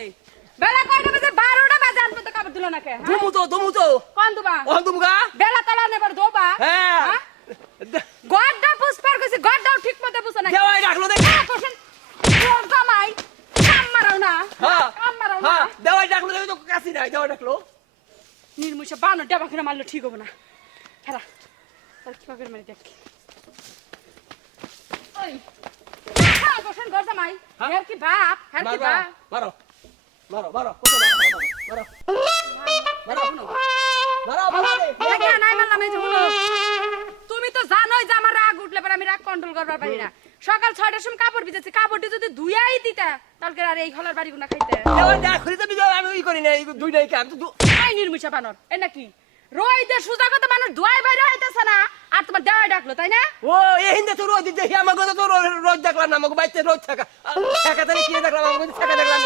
বাজে বেলা কয়টা বাজে 12টা বাজে আনতে তো কাপড় দিল না কে দমু তো কোন দুবা কোন দুমগা বেলা তালা নেবার দোবা হ্যাঁ গড্ডা পুষ্পার কইছে গড্ডাও ঠিক মতো বুঝছ না দেওয়াই রাখলো দেখ কোশ্চেন তোর জামাই কাম মারাও না হ্যাঁ কাম মারাও না হ্যাঁ দেওয়াই রাখলো তো কাছি নাই দেওয়াই রাখলো নির্মুষে বানো ডাবা করে মারলো ঠিক হবে না খেলা আর কি করে মারি দেখ ওই কোশ্চেন গর জামাই হের কি বাপ হের কি বাপ মারো মারো মারো কত মারো মারো মারো মারো মারো দেখে নাই মারলাম এই যে হলো তুমি তো জানোই যে আমার রাগ উঠলে পরে আমি রাগ কন্ট্রোল করবার পারি না সকাল 6টার সময় কাপড় ভিজেছি কাপড়টি যদি ধুইয়াই দিতা তাহলে আর এই হলার বাড়ি গুনা খাইতে দেওয়াই রাখলি তো বিজয় আমি ওই করি না এই দুই নাই কাম তো আই নির্মুষা বানর এ নাকি রইতে সুজা কথা মানুষ ধোয়াই বাইরে হইতেছে না আর তোমার দেওয়াই ডাকলো তাই না ও এই হিন্দে তো রোজ দেখি আমাকে তো রোজ দেখলাম না আমাকে বাইতে রোজ থাকা থাকাতে কি দেখলাম আমাকে থাকা দেখলাম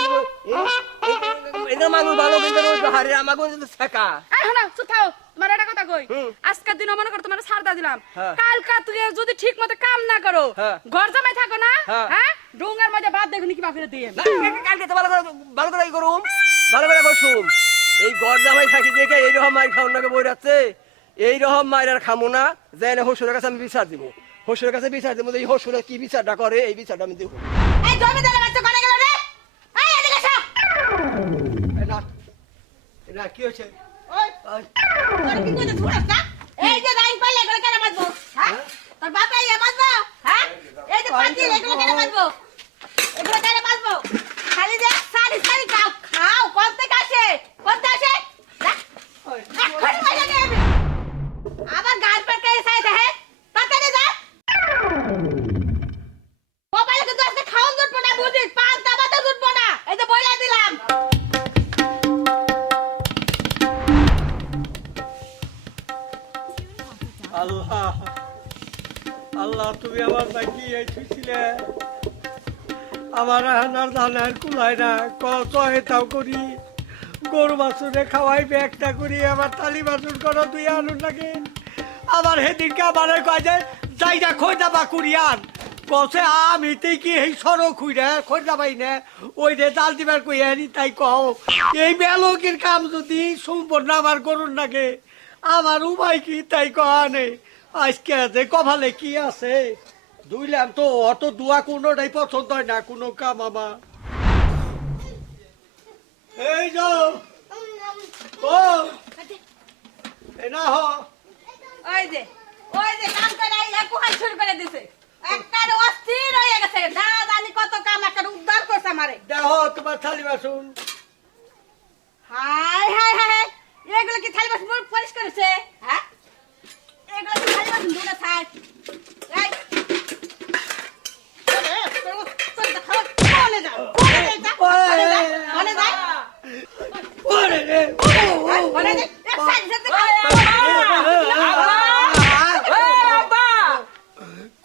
এটা মানুষ ভালো কিন্তু রোজ হারে আমাকে তো থাকা এই হনা চুপ থাও তোমার একটা কথা কই আজকের দিন মনে করো তোমার ছাড়দা দিলাম কালকা তুই যদি ঠিক মতো কাম না করো ঘর জামাই থাকো না হ্যাঁ ডোঙ্গার মধ্যে বাদ দেখুনি কি বাফিরে দিয়ে কালকে তো ভালো করে করুম ভালো করে বসুম এই গড় জামাই থাকি দেখে এইরকম মায়ের খাওয়ার নাকি বই রাখছে এইরকম মায়ের আর খামো না যে হসুরের কাছে আমি বিচার দিব হসুরের কাছে বিচার দিব এই হসুরে কি বিচারটা করে এই বিচারটা আমি দিব এই জমিদারের বাচ্চা কোনে গেল রে এই এদিকে এসো না এটা কি হচ্ছে ওই তোর কি কইতে ছুড়াস না এই যে লাইন পাইলে এগুলো কেন বাজবো হ্যাঁ তোর বাবা এই বাজবো হ্যাঁ এই যে পাতি এগুলো কেন বাজবো এগুলো কেন বাজবো খালি যে সারি সারি খাও খাও কোনতে আসে এখন মজা নেই আবার গাল पर के साइड है पता नहीं जा মোবাইল কিন্তু আজকে খাওন দুটবো না বুঝিস পাঁচ দাবা তো দুটবো না এই যে বইলা দিলাম আল্লাহ আল্লাহ তুমি আমার নাকি এই ছুঁছিলে আমার হানার ধানের কুলাই না কত হেতাও করি গরু বাছুরে খাওয়াই ব্যাগটা করি আমার তালি বাছুর করো তুই আনুন লাগে আমার সেদিনকে আমার কয় যে যাইটা খই দাবা কুড়িয়ান কছে আমি তুই কি এই সড়ক খুঁড়ে খই দাবাই না ওই রে জাল দিবার কই আনি তাই কও এই বেলকির কাম যদি সম্পূর্ণ আমার করুন লাগে আমার উপায় কি তাই কনে আজকে যে কপালে কি আছে দুইলাম তো অত দুয়া কোনোটাই পছন্দ হয় না কোনো কাম আমার এই যাও ও এ না হ ওই যে কাম করে আইলা কুহাই শুরু করে দিছে একটা অস্থির হয়ে গেছে না জানি কত কাম একটা উদ্ধার করছে আমারে দেখো তোমার থালি বাসন হাই হাই হাই এগুলো কি থালি বাসন পরিষ্কার করেছে হ্যাঁ এগুলো কি থালি বাসন ধুয়ে থাক এই চল দেখো কোনে যাও কোনে যাও ওরে রে কোনে যাও এক সাইড থেকে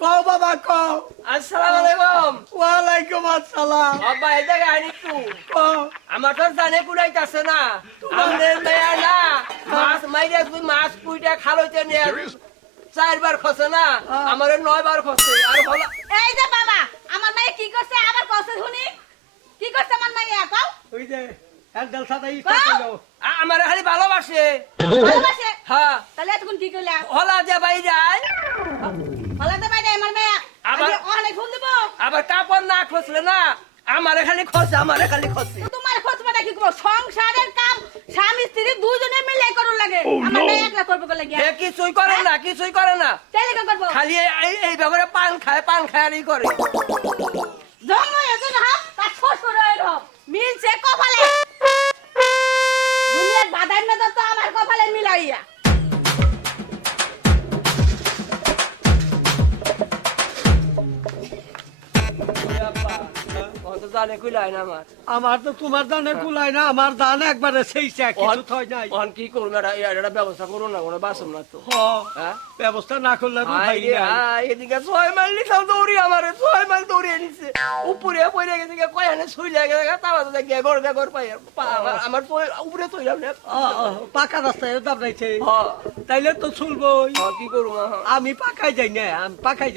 কও বাবা কও আসসালামু আলাইকুম ওয়ালাইকুম আসসালাম আব্বা এই জায়গা আনি তু কও আমার তো জানে কুড়াইতাছে না আমাদের মেয়া না মাছ মাইরে তুই মাছ কুইটা খালইতে নিয়ে 4 বার খসে না আমারে 9 বার খসে আর হলো এই যে বাবা আমার মায়ে কি করছে আবার কষ্ট শুনি কি করছে আমার মাইয়া কও ওই যে হ্যান্ডেল সাদাই করলো আমারে খালি ভালোবাসে ভালোবাসে হ্যাঁ তাহলে এতক্ষণ কি করলা হলা যে বাই যায় ভালো তো বাইরে আমার মাইয়া আবার অনেক ফোন দেবো আবার কাপড় না খসলে না আমারে খালি খসে তোমার খোঁজবাটা কি করবো সংসারের কাম স্বামী স্ত্রী দুজনে মিলে করুন লাগে আমার মেয়ে একলা করবো করে লাগে এ কিছুই করে না তাইলে কি করবো খালি এই ব্যাপারে পান খায় আর ই করে জন্ম এজন হাত তার শ্বশুর এরকম মিলছে কপালে দুনিয়ার বাধাই না তো আমার কপালে মিলাইয়া জানে কুলাই না আমার তো তোমার দানে কুলাই না আমার দান একবারে সেই কিছু থয় নাই অন কি করুন এটা ব্যবস্থা করুন না কোনো বাসন না তো হ্যাঁ ব্যবস্থা না করলে এদিকে 6 মাইল নিতাম দৌড়ি আমারে 6 মাইল দৌড়িয়ে নিছে উপরে পড়ে গেছে কয়খানে শুই লাগে তারপর তো গেগর পাই আমার উপরে তো পাকা রাস্তায় দাবড়াইছে তাইলে তো শুনবই কি করবো আমি পাকাই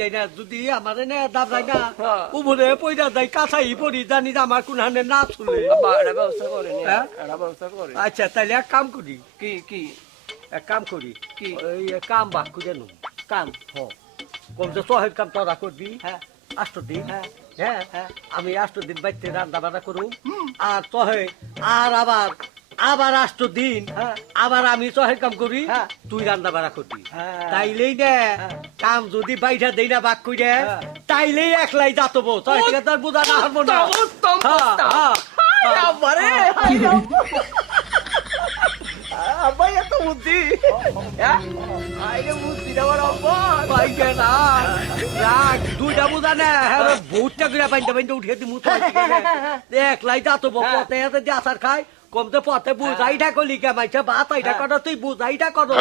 যাই না যদি আমার দাবড়াই না উপরে পয়সা যাই কাছাই পড়ি জানি জানি যে আমার কোন হানে না চলে আব্বা এটা ব্যবস্থা করেন হ্যাঁ? এটা ব্যবস্থা করেন আচ্ছা তাহলে এক কাম করি কি এক কাম করি কি? ওই কাম বাক করে নো কাম কম যে সহের কাম তোরা করবি হ্যাঁ 8 দিন হ্যাঁ হ্যাঁ হ্যাঁ আমি 8 দিন বাইতে রান্না বান্না করুম আর সহে আর আবার 8 দিন হ্যাঁ। আবার আমি সহের কাম করি হ্যাঁ। তুই রান্না বান্না করবি হ্যাঁ। তাইলেই না হ্যাঁ। কাম যদি বাইটা দেই না বাক কইরে হ্যাঁ। তাইলেই একলাই যাতবো সহে থেকে তোর বুঝা না হারবো না উত্তম হ্যাঁ, প্রস্তাব। হ্যাঁ। আব্বারে আব্বা এত বুদ্ধি আইরে বুদ্ধি আমার আব্বা বাইকে না রাখ দুইটা বুঝা না হ্যাঁ ভূতটা করে বাইন্দা উঠিয়ে দিমু তো একলাই যাতবো পথে এতে যে আসার খায় কমতে পথে বুঝাইটা করলি কে মাইছে বাত আইটা করো তুই বুঝাইটা করো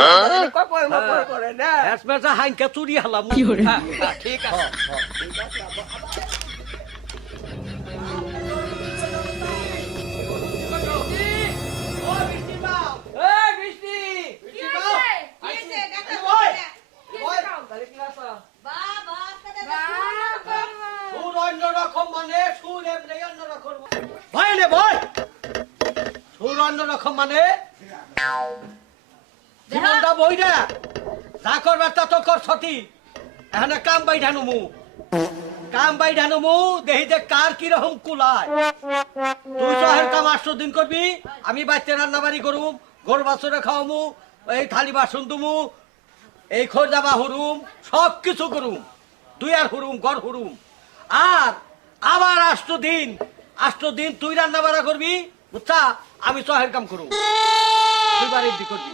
করে না এসমেসা হাইনকে চুরি হালাম ঠিক আছে সুর অন্যরকম মানে সুর এমনি অন্যরকম ভয় নে ভয় সুর অন্যরকম মানে জীবনটা বই না যা করবার তা তো কর সতী এখানে কাম বাই ঢানুমু দেহি যে কার কিরকম কুলায় তুই তো হের কাম 8 দিন করবি আমি বাইতে রান্না বাড়ি করুম গরু বাছুরে খাওয়ামু এই থালি বাসন দুমু এই খোঁজাবা হুরুম সব কিছু করুম তুই আর হুরুম ঘর হুরুম আর আবার 8 দিন তুই রান্না বাড়া করবি বুঝছা আমি সহের কাম করুম তুই বাড়ির দি করবি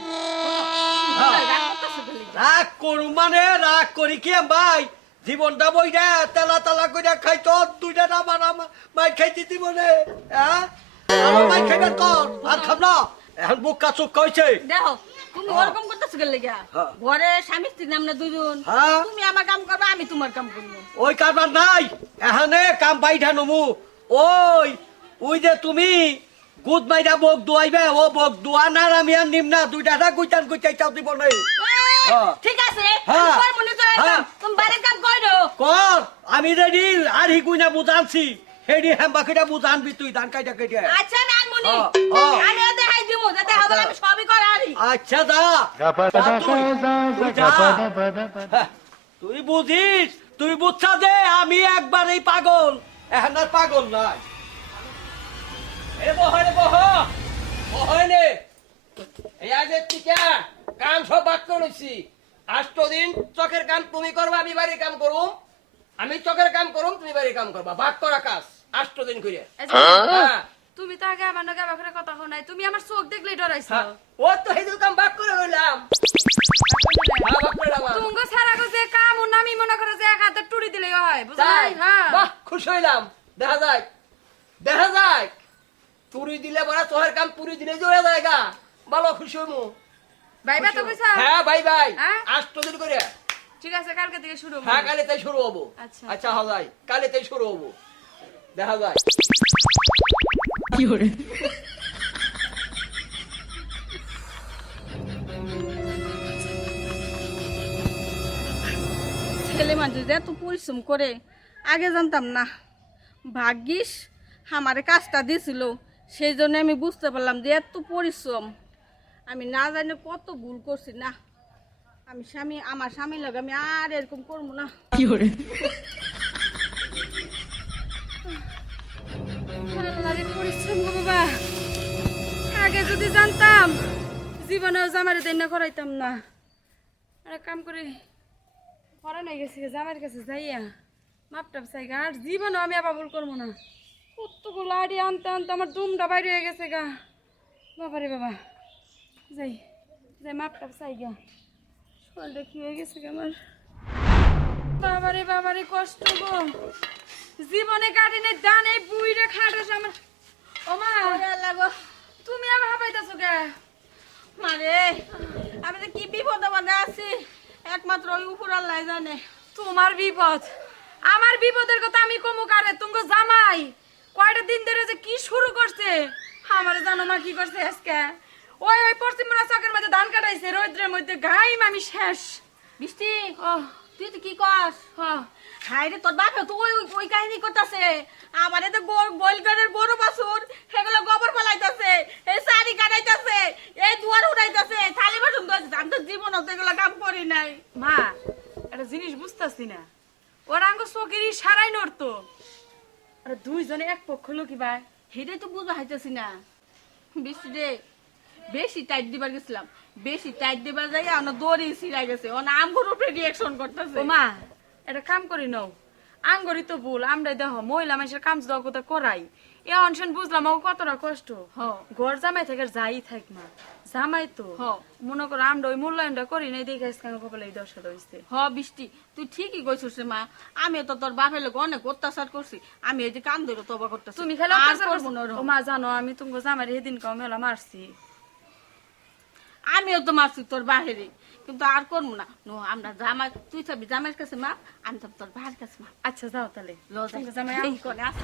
রাগ করুম মানে রাগ করি কি ভাই জীবনটা বইটা তেলা কইরা খাই তো দুইটা না মারা মাই খাইতে দিব রে হ্যাঁ আর মাই খাইবে কর আর খাব না এখন বুক কাচুক কইছে দেখো তুমি ওরকম করতেছো গেলে লেগা হ্যাঁ। ঘরে স্বামী স্ত্রী নাম না দুজন হ্যাঁ। তুমি আমার কাম করবে আমি তোমার কাম করবো ওই কারবার নাই এখানে কাম বাইঠা নমু ওই যে তুমি গুদ মাইরা বক দুয়াইবে ও বক দুয়া না আমি আর নিম না দুইটা গুইটাই চাও দিব নাই হ্যাঁ। ঠিক আছে হ্যাঁ। তোমার মনে তো হ্যাঁ। তুমি বাইরের কাম করো কর আমি রেডি আর হি গুইনা বুঝানছি হেডি হেম্বাকিটা বুঝানবি তুই ধান কাইটা কেটে আচ্ছা আমি আনমনি হ্যাঁ, হ্যাঁ। আমি ওদের হাই দিমু যাতে হবে আমি সবই করারি আচ্ছা যা হ্যাঁ, তুই বুঝিস তুই বুঝছা যে আমি একবারেই পাগল এখন আর পাগল নাই এ বহরে বহনে এই আজের টিকা কাম সব বাদ করেছি 8 দিন চকের কাম তুমি করবা আমি বাড়ির কাম করুম আমি চকের কাম করুম তুমি বাড়ির কাম করবা ভাগ করা কাজ 8 দিন করে হ্যাঁ তুমি তো আগে আমার নাকি আবার কথা হো নাই তুমি আমার চোখ দেখলেই ডরাইছো হ্যাঁ। ও তো হেদু কাম ভাগ করে হইলাম হ্যাঁ ভাগ করে দিলাম তুঙ্গ সারা গো যে কাম ও নামি মনে করে যে এক হাতে টুড়ি দিলেই হয় বুঝলাই তাই হ্যাঁ বাহ খুশি হইলাম দেখা যায় পুরি দিলে বড় তোর কাম পুরি দিলে জোড়া জায়গা ভালো খুশি হইমু ভাইবা তো কইছা হ্যাঁ ভাই হ্যাঁ? 8 দিন করে ঠিক আছে কালকে থেকে শুরু হ্যাঁ কালে তাই শুরু হবো আচ্ছা। আচ্ছা হয় কালে তাই শুরু হবো দেখা যায় ছেলে মানুষ যে এত পরিশ্রম করে আগে জানতাম না ভাগ্যিস আমারে কাজটা দিছিল সেই জন্য আমি বুঝতে পারলাম যে এত পরিশ্রম আমি না জানি কত ভুল করছি না আমার স্বামী লাগে আমি আর এরকম করবো না আল্লাহরে পরিশ্রম গো বাবা আগে যদি জানতাম জীবনে জামারে দেন না করাইতাম না আরে কাম করে পড়া নাই গেছে জামার কাছে যাইয়া মাপটাপ চাই গা আর জীবনে আমি আবার ভুল করবো না কতগুলো আড়ি আনতে আমার দুমটা বাইরে হয়ে গেছে গা বাবারে বাবা যাই মাপটাপ চাই গা শরীরটা কি হয়ে গেছে গা আমার বাবারে কষ্ট গো জীবনে কাটিনে দান এই বুইরে খাটাস আমার ওমা লাগো তুমি আবার হাবাইতাছো কে মারে আমি তো কি বিপদে মানে আছি একমাত্র ওই উপর আল্লাহ জানে তোমার বিপদ আমার বিপদের কথা আমি কমু কারে তুমি জামাই কয়টা দিন ধরে যে কি শুরু করছে আমারে জানো না কি করছে আজকে ওই পশ্চিম চকের মধ্যে ধান কাটাইছে রৌদ্রের মধ্যে গাইম আমি শেষ বৃষ্টি ও তুই তো কি কস হ হাই রে তোর বাপে তো ওই কাহিনী করতেছে আমারে তো গোলগাড়ের গরু বাছুর সেগুলো গোবর ফলাইতেছে এই শাড়ি কাটাইতেছে এই দুয়ার উড়াইতেছে থালি বাসন ধুইতেছে আমি তো জীবনও তো এগুলো কাম করি নাই মা একটা জিনিস বুঝতাছি না ওর আঙ্গ চোখেরই সারাই নড়তো আর দুইজনে এক পক্ষ লোকি ভাই হেটাই তো বুঝা হাইতেছি না বেশি টাইট দিবার গেছিলাম বেশি টাইট দিবার যাই আমরা দড়ি ছিঁড়া গেছে ও আমগুর উপরে রিয়াকশন করতেছে ও মা এটা কাম করি নাও আঙ্গরি তো ভুল আমরা দেখো মহিলা মানুষের কাম যদি কথা করাই এ অনশন বুঝলাম ও কতটা কষ্ট ঘর জামাই থেকে যাই থাক মা জামাই তো মনে করো আমরা ওই মূল্যায়নটা করি নাই দেখে কপালে এই দশা হয়েছে বৃষ্টি তুই ঠিকই কইছিস রে মা আমি তো তোর বাপের লোক অনেক অত্যাচার করছি আমি এই যে কান ধরে তবা করতেছি তুমি খালি অত্যাচার করছো ও মা জানো আমি তোমাকে জামাই সেদিন কাউ মেলা মারছি আমিও তো মারছি তোর বাহিরে কিন্তু আর করবো না আমরা জামাই তুই যাবি জামাইয়ের কাছে মা আমি তো তোর ভাইয়ের কাছে মা আচ্ছা যাও তাহলে লজ্জা জামাই এই কোণে আছে